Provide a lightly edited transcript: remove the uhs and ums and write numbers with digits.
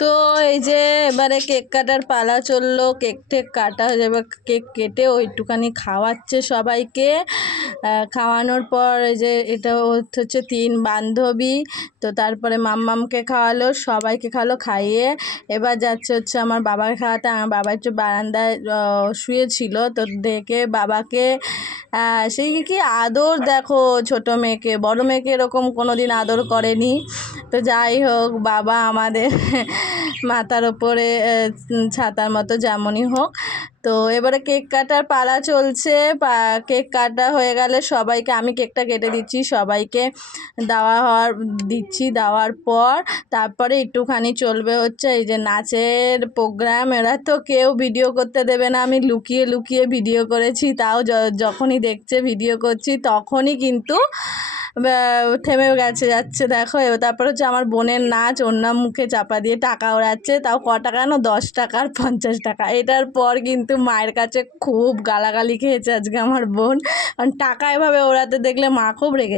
তো এই যে এবারে কেক কাটার পালা চললো, কেক টেক কাটা হয়ে যাবে, কেক কেটে ওইটুখানি খাওয়াচ্ছে সবাইকে। খাওয়ানোর পর এই যে এটা হচ্ছে 3 বান্ধবী, তো তারপরে মাম্মামকে খাওয়ালো, সবাইকে খাওয়ালো, খাইয়ে এবার যাচ্ছে হচ্ছে আমার বাবাকে খাওয়াতে। আমার বাবা একটু বারান্দায় শুয়েছিল, তো দেখে বাবাকে সেই কি আদর দেখো, ছোট মেয়েকে, বড় মেয়েকে এরকম কোনো দিন আদর করেনি। তো যাই হোক, বাবা আমাদের মাথার ওপরে ছাতার মতো যেমনই হোক। তো এবারে কেক কাটার পালা চলছে। কেক কাটা হয়ে গেলে সবাইকে, আমি কেকটা কেটে দিচ্ছি, সবাইকে দেওয়ার পর তারপরে একটুখানি চলবে হচ্ছে এই যে নাচের প্রোগ্রাম। এরা তো কেউ ভিডিও করতে দেবে না, আমি লুকিয়ে লুকিয়ে ভিডিও করেছি, তাও যখনই দেখছে ভিডিও করছি তখনই কিন্তু থেমে যাচ্ছে দেখো। তারপর হচ্ছে আমার বোনের নাচ, ওর মুখে চাপা দিয়ে টাকা ওড়াচ্ছে, তাও ক টাকা না, 10 টাকা আর 50 টাকা। এটার পর কিন্তু মায়ের কাছে খুব গালাগালি খেয়েছে আজকে আমার বোন, কারণ টাকা এভাবে ওড়াতে দেখলে মা খুব রেগে